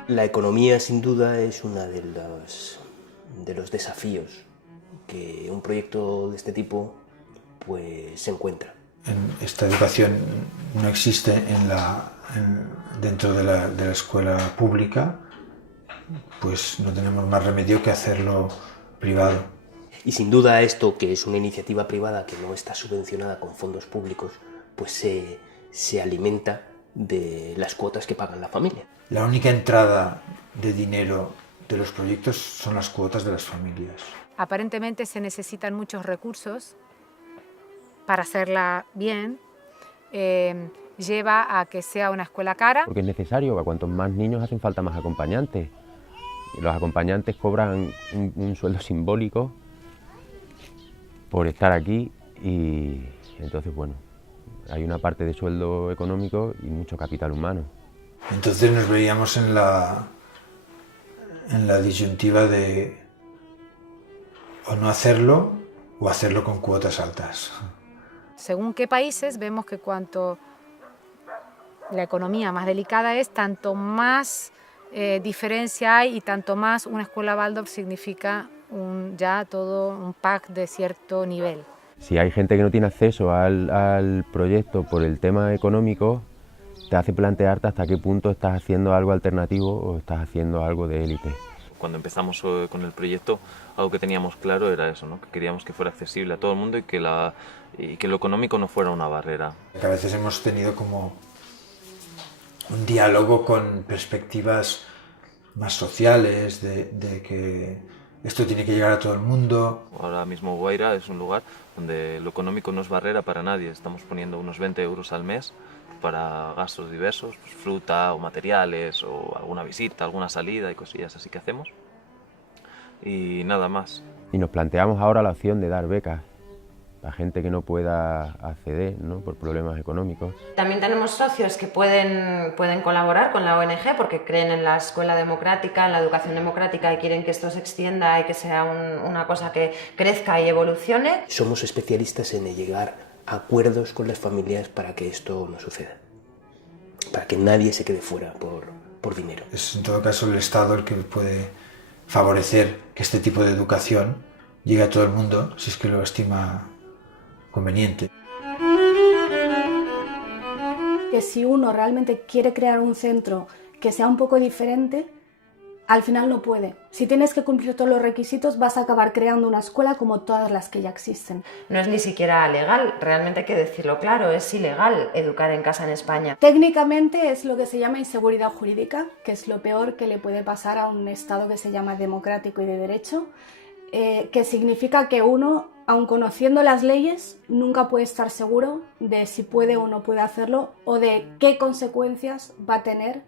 La economía, sin duda, es uno de los desafíos que un proyecto de este tipo pues se encuentra. Esta educación no existe dentro de la escuela pública pues no tenemos más remedio que hacerlo privado. Y sin duda esto, que es una iniciativa privada que no está subvencionada con fondos públicos, pues se alimenta de las cuotas que pagan la familia. La única entrada de dinero de los proyectos son las cuotas de las familias. Aparentemente se necesitan muchos recursos para hacerla bien. Lleva a que sea una escuela cara. Porque es necesario, a cuantos más niños hacen falta más acompañantes. Y los acompañantes cobran un sueldo simbólico por estar aquí y entonces, bueno, hay una parte de sueldo económico y mucho capital humano. Entonces nos veíamos en la disyuntiva de o no hacerlo o hacerlo con cuotas altas. Según qué países, vemos que cuanto la economía más delicada es, tanto más diferencia hay y tanto más una escuela Waldorf significa ya todo un pack de cierto nivel. Si hay gente que no tiene acceso al proyecto por el tema económico, te hace plantearte hasta qué punto estás haciendo algo alternativo o estás haciendo algo de élite. Cuando empezamos con el proyecto, algo que teníamos claro era eso, ¿no? Que queríamos que fuera accesible a todo el mundo y que lo económico no fuera una barrera. A veces hemos tenido como un diálogo con perspectivas más sociales, de que esto tiene que llegar a todo el mundo. Ahora mismo Guaira es un lugar donde lo económico no es barrera para nadie. Estamos poniendo unos 20 euros al mes para gastos diversos, pues fruta o materiales o alguna visita, alguna salida y cosillas así que hacemos. Y nada más. Y nos planteamos ahora la opción de dar becas a gente que no pueda acceder, ¿no? Por problemas económicos. También tenemos socios que pueden colaborar con la ONG porque creen en la escuela democrática, en la educación democrática y quieren que esto se extienda y que sea una cosa que crezca y evolucione. Somos especialistas en llegar a acuerdos con las familias para que esto no suceda, para que nadie se quede fuera por dinero. Es en todo caso el Estado el que puede favorecer que este tipo de educación llegue a todo el mundo si es que lo estima conveniente. Que si uno realmente quiere crear un centro que sea un poco diferente, al final no puede. Si tienes que cumplir todos los requisitos, vas a acabar creando una escuela como todas las que ya existen. No es ni siquiera legal, realmente hay que decirlo claro, es ilegal educar en casa en España. Técnicamente es lo que se llama inseguridad jurídica, que es lo peor que le puede pasar a un Estado que se llama democrático y de derecho, que significa que uno, aun conociendo las leyes, nunca puede estar seguro de si puede o no puede hacerlo o de qué consecuencias va a tener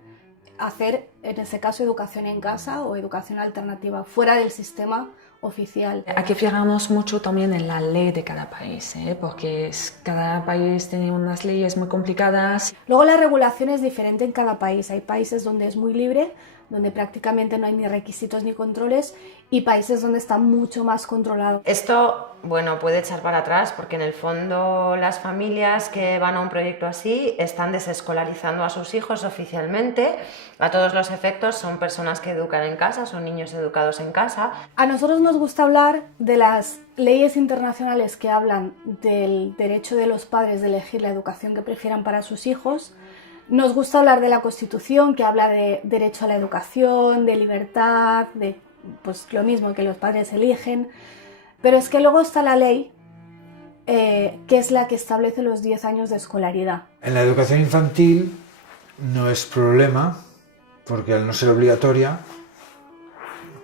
hacer, en este caso, educación en casa o educación alternativa, fuera del sistema oficial. Aquí fijamos mucho también en la ley de cada país, porque cada país tiene unas leyes muy complicadas. Luego la regulación es diferente en cada país. Hay países donde es muy libre, donde prácticamente no hay ni requisitos ni controles, y países donde está mucho más controlado. Esto, bueno, puede echar para atrás porque en el fondo las familias que van a un proyecto así están desescolarizando a sus hijos oficialmente. A todos los efectos son personas que educan en casa, son niños educados en casa. A nosotros nos gusta hablar de las leyes internacionales que hablan del derecho de los padres de elegir la educación que prefieran para sus hijos. Nos gusta hablar de la Constitución, que habla de derecho a la educación, de libertad, de pues lo mismo que los padres eligen. Pero es que luego está la ley, que es la que establece los 10 años de escolaridad. En la educación infantil no es problema, porque al no ser obligatoria,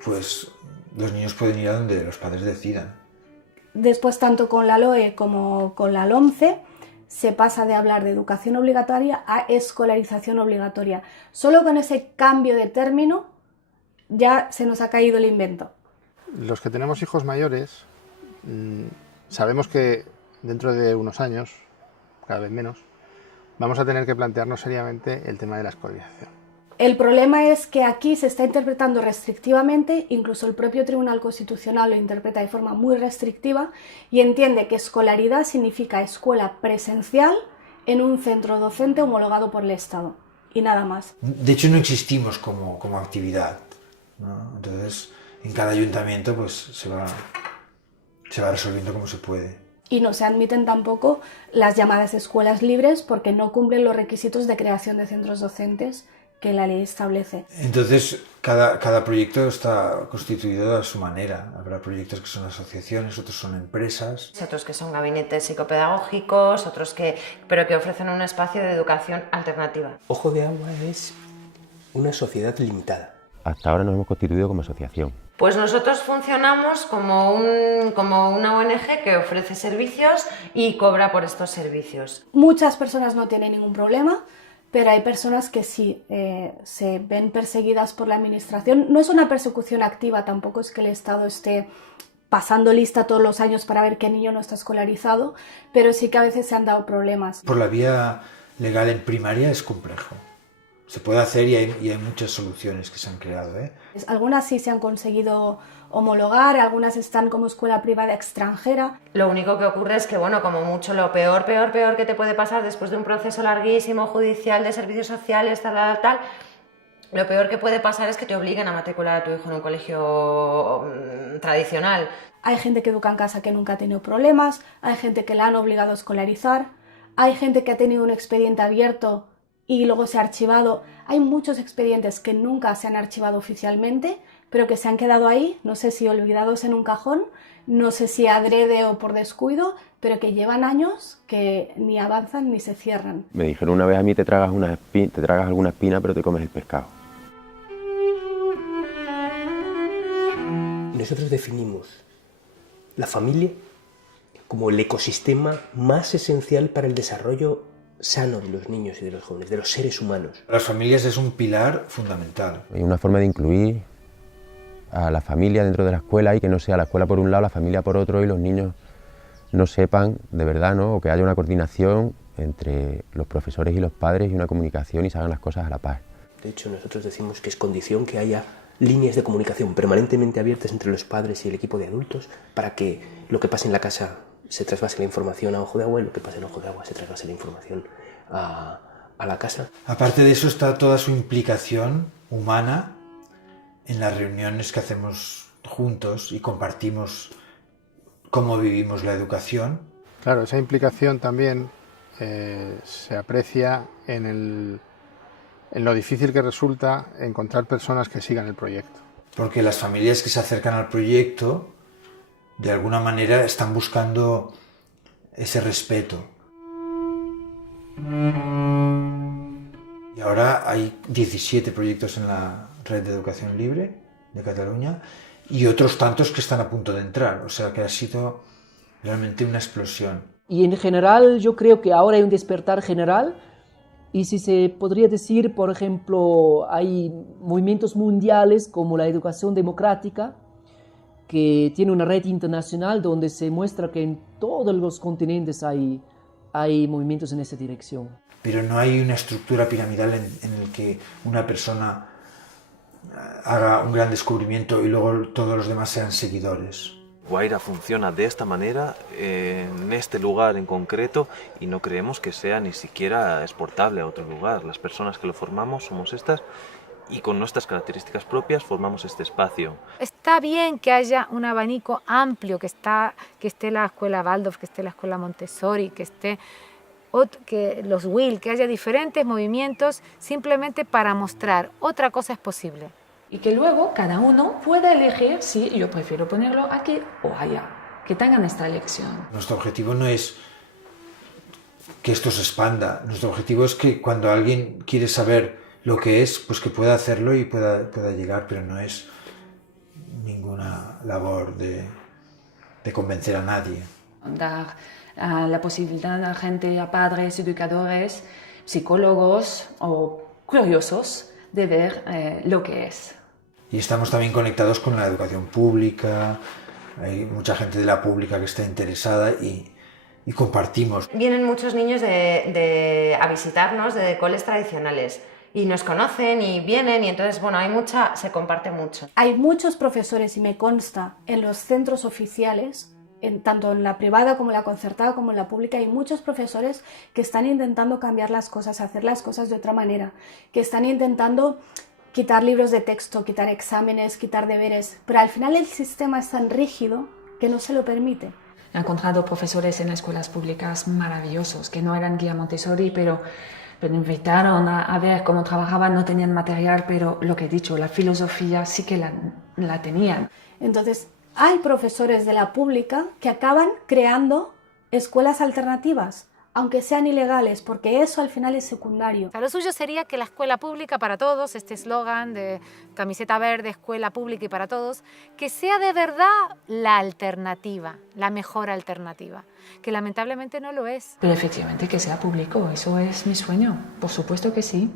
pues los niños pueden ir a donde los padres decidan. Después, tanto con la LOE como con la LOMCE, se pasa de hablar de educación obligatoria a escolarización obligatoria. Solo con ese cambio de término ya se nos ha caído el invento. Los que tenemos hijos mayores sabemos que dentro de unos años, cada vez menos, vamos a tener que plantearnos seriamente el tema de la escolarización. El problema es que aquí se está interpretando restrictivamente, incluso el propio Tribunal Constitucional lo interpreta de forma muy restrictiva y entiende que escolaridad significa escuela presencial en un centro docente homologado por el Estado y nada más. De hecho no existimos como actividad, ¿no? Entonces en cada ayuntamiento pues se va resolviendo como se puede. Y no se admiten tampoco las llamadas escuelas libres porque no cumplen los requisitos de creación de centros docentes que la ley establece. Entonces, cada proyecto está constituido a su manera. Habrá proyectos que son asociaciones, otros son empresas. Otros que son gabinetes psicopedagógicos, pero que ofrecen un espacio de educación alternativa. Ojo de Agua es una sociedad limitada. Hasta ahora nos hemos constituido como asociación. Pues nosotros funcionamos como una ONG que ofrece servicios y cobra por estos servicios. Muchas personas no tienen ningún problema, pero hay personas que sí se ven perseguidas por la administración. No es una persecución activa, tampoco es que el Estado esté pasando lista todos los años para ver qué niño no está escolarizado, pero sí que a veces se han dado problemas. Por la vía legal en primaria es complejo. Se puede hacer y hay muchas soluciones que se han creado, ¿eh? Algunas sí se han conseguido homologar, algunas están como escuela privada extranjera. Lo único que ocurre es que, bueno, como mucho lo peor que te puede pasar después de un proceso larguísimo judicial de servicios sociales, tal, lo peor que puede pasar es que te obliguen a matricular a tu hijo en un colegio tradicional. Hay gente que educa en casa que nunca ha tenido problemas, hay gente que la han obligado a escolarizar, hay gente que ha tenido un expediente abierto y luego se ha archivado. Hay muchos expedientes que nunca se han archivado oficialmente, pero que se han quedado ahí, no sé si olvidados en un cajón, no sé si adrede o por descuido, pero que llevan años que ni avanzan ni se cierran. Me dijeron una vez a mí, te tragas alguna espina, pero te comes el pescado. Nosotros definimos la familia como el ecosistema más esencial para el desarrollo sano de los niños y de los jóvenes, de los seres humanos. Las familias es un pilar fundamental. Hay una forma de incluir a la familia dentro de la escuela y que no sea la escuela por un lado, la familia por otro y los niños no sepan de verdad, ¿no? O que haya una coordinación entre los profesores y los padres y una comunicación y se hagan las cosas a la par. De hecho, nosotros decimos que es condición que haya líneas de comunicación permanentemente abiertas entre los padres y el equipo de adultos para que lo que pase en la casa se trasvase la información a Ojo de Agua y lo que pasa en Ojo de Agua se trasvase la información a la casa. Aparte de eso está toda su implicación humana en las reuniones que hacemos juntos y compartimos cómo vivimos la educación. Claro, esa implicación también se aprecia en lo difícil que resulta encontrar personas que sigan el proyecto. Porque las familias que se acercan al proyecto de alguna manera están buscando ese respeto. Y ahora hay 17 proyectos en la Red de Educación Libre de Cataluña y otros tantos que están a punto de entrar. O sea que ha sido realmente una explosión. Y en general yo creo que ahora hay un despertar general y si se podría decir, por ejemplo, hay movimientos mundiales como la educación democrática, que tiene una red internacional donde se muestra que en todos los continentes hay movimientos en esa dirección. Pero no hay una estructura piramidal en la que una persona haga un gran descubrimiento y luego todos los demás sean seguidores. Guaira funciona de esta manera, en este lugar en concreto, y no creemos que sea ni siquiera exportable a otro lugar. Las personas que lo formamos somos estas, y con nuestras características propias formamos este espacio. Está bien que haya un abanico amplio, que esté la escuela Waldorf, que esté la escuela Montessori, que esté los WIL, que haya diferentes movimientos simplemente para mostrar otra cosa es posible. Y que luego cada uno pueda elegir si yo prefiero ponerlo aquí o allá, que tengan esta elección. Nuestro objetivo no es que esto se expanda, nuestro objetivo es que cuando alguien quiere saber lo que es, pues que pueda hacerlo y pueda llegar, pero no es ninguna labor de convencer a nadie. Dar la posibilidad a gente, a padres, educadores, psicólogos o curiosos de ver lo que es. Y estamos también conectados con la educación pública, hay mucha gente de la pública que está interesada y compartimos. Vienen muchos niños a visitarnos de coles tradicionales y nos conocen y vienen y entonces, bueno, se comparte mucho. Hay muchos profesores, y me consta, en los centros oficiales, tanto en la privada como en la concertada como en la pública, hay muchos profesores que están intentando cambiar las cosas, hacer las cosas de otra manera, que están intentando quitar libros de texto, quitar exámenes, quitar deberes, pero al final el sistema es tan rígido que no se lo permite. He encontrado profesores en escuelas públicas maravillosos, que no eran guía Montessori, pero Pero invitaron a ver cómo trabajaban, no tenían material, pero lo que he dicho, la filosofía sí que la tenían. Entonces, hay profesores de la pública que acaban creando escuelas alternativas, aunque sean ilegales, porque eso al final es secundario. O sea, lo suyo sería que la escuela pública para todos, este eslogan de camiseta verde, escuela pública y para todos, que sea de verdad la alternativa, la mejor alternativa, que lamentablemente no lo es. Pero efectivamente que sea público, eso es mi sueño, por supuesto que sí.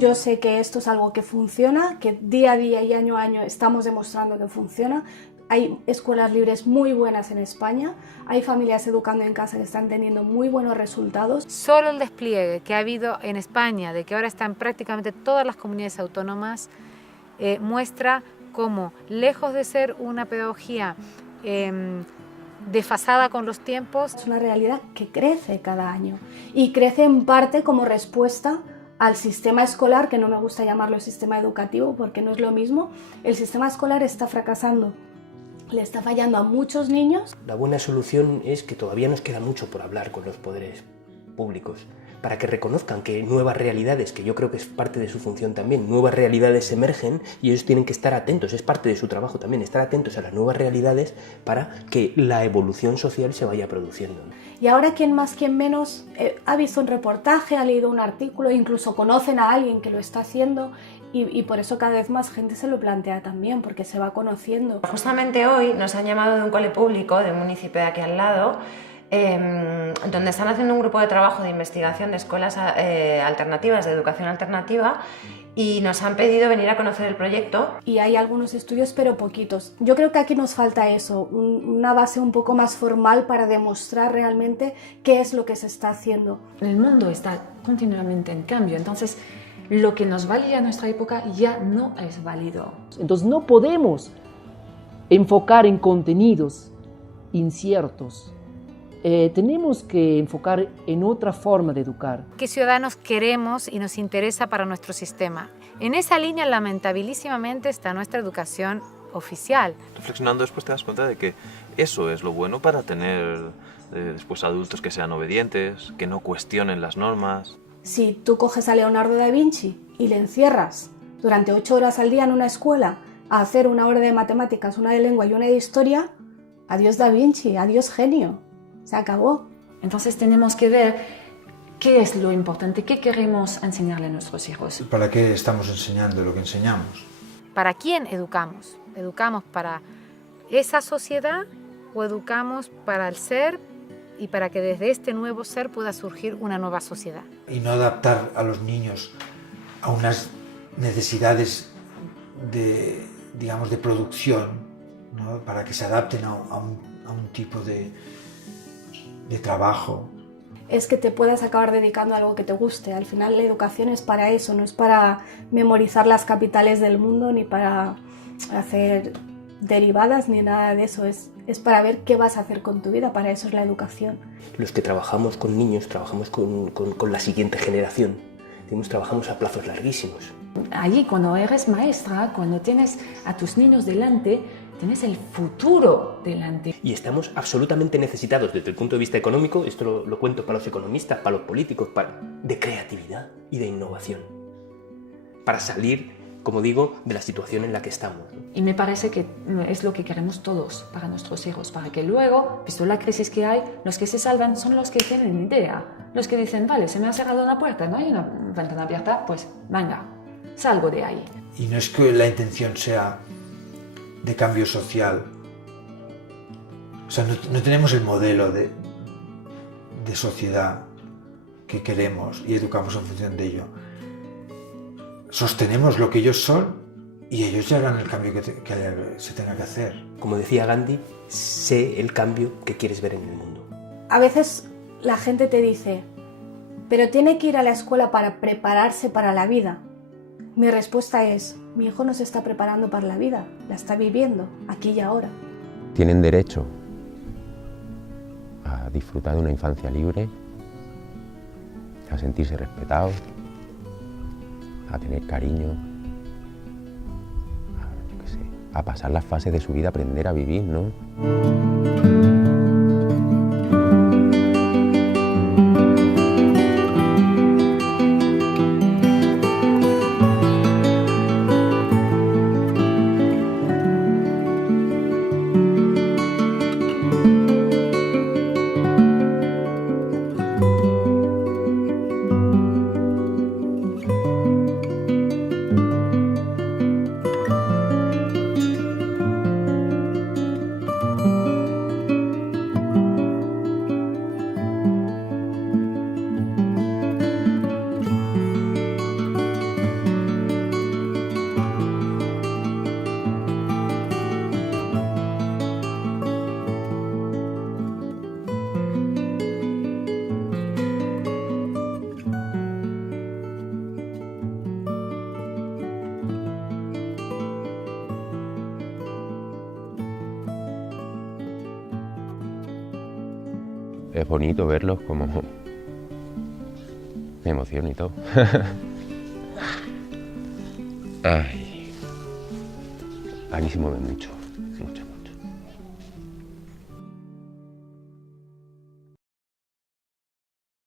Yo sé que esto es algo que funciona, que día a día y año a año estamos demostrando que funciona. Hay escuelas libres muy buenas en España, hay familias educando en casa que están teniendo muy buenos resultados. Solo el despliegue que ha habido en España, de que ahora están prácticamente todas las comunidades autónomas, muestra cómo, lejos de ser una pedagogía desfasada con los tiempos, es una realidad que crece cada año y crece en parte como respuesta al sistema escolar, que no me gusta llamarlo sistema educativo porque no es lo mismo. El sistema escolar está fracasando, le está fallando a muchos niños. La buena solución es que todavía nos queda mucho por hablar con los poderes públicos, para que reconozcan que nuevas realidades, que yo creo que es parte de su función también, nuevas realidades emergen y ellos tienen que estar atentos, es parte de su trabajo también, estar atentos a las nuevas realidades para que la evolución social se vaya produciendo. Y ahora quien más, quien menos, ha visto un reportaje, ha leído un artículo, incluso conocen a alguien que lo está haciendo y por eso cada vez más gente se lo plantea también, porque se va conociendo. Justamente hoy nos han llamado de un cole público, de un municipio de aquí al lado, donde están haciendo un grupo de trabajo de investigación de escuelas alternativas, de educación alternativa, y nos han pedido venir a conocer el proyecto. Y hay algunos estudios, pero poquitos. Yo creo que aquí nos falta eso, una base un poco más formal para demostrar realmente qué es lo que se está haciendo. El mundo está continuamente en cambio, entonces lo que nos valía en nuestra época ya no es válido. Entonces no podemos enfocar en contenidos inciertos. Tenemos que enfocar en otra forma de educar. ¿Qué ciudadanos queremos y nos interesa para nuestro sistema? En esa línea, lamentabilísimamente, está nuestra educación oficial. Reflexionando después te das cuenta de que eso es lo bueno para tener después adultos que sean obedientes, que no cuestionen las normas. Si tú coges a Leonardo da Vinci y le encierras durante 8 horas al día en una escuela a hacer una hora de matemáticas, una de lengua y una de historia, adiós da Vinci, adiós genio. Se acabó. Entonces tenemos que ver qué es lo importante, qué queremos enseñarle a nuestros hijos. ¿Para qué estamos enseñando lo que enseñamos? ¿Para quién educamos? ¿Educamos para esa sociedad o educamos para el ser y para que desde este nuevo ser pueda surgir una nueva sociedad? Y no adaptar a los niños a unas necesidades de, digamos, de producción, ¿no? Para que se adapten a un tipo de trabajo. Es que te puedas acabar dedicando a algo que te guste. Al final la educación es para eso, no es para memorizar las capitales del mundo ni para hacer derivadas ni nada de eso. Es para ver qué vas a hacer con tu vida, para eso es la educación. Los que trabajamos con niños, trabajamos con la siguiente generación. Trabajamos a plazos larguísimos. Allí, cuando eres maestra, cuando tienes a tus niños delante, tienes el futuro delante. Y estamos absolutamente necesitados desde el punto de vista económico, esto lo cuento para los economistas, para los políticos, de creatividad y de innovación. Para salir, como digo, de la situación en la que estamos. Y me parece que es lo que queremos todos para nuestros hijos, para que luego, visto la crisis que hay, los que se salvan son los que tienen idea. Los que dicen, vale, se me ha cerrado una puerta, no hay una ventana abierta, pues venga, salgo de ahí. Y no es que la intención sea de cambio social. O sea, no tenemos el modelo de sociedad que queremos y educamos en función de ello. Sostenemos lo que ellos son y ellos ya harán el cambio que se tenga que hacer. Como decía Gandhi, sé el cambio que quieres ver en el mundo. A veces la gente te dice, pero tiene que ir a la escuela para prepararse para la vida. Mi respuesta es, mi hijo no se está preparando para la vida, la está viviendo, aquí y ahora. Tienen derecho a disfrutar de una infancia libre, a sentirse respetados, a tener cariño, a pasar las fases de su vida, aprender a vivir, ¿no? es bonito verlos como... Me emociono y todo. Ay, a mí se mueven mucho.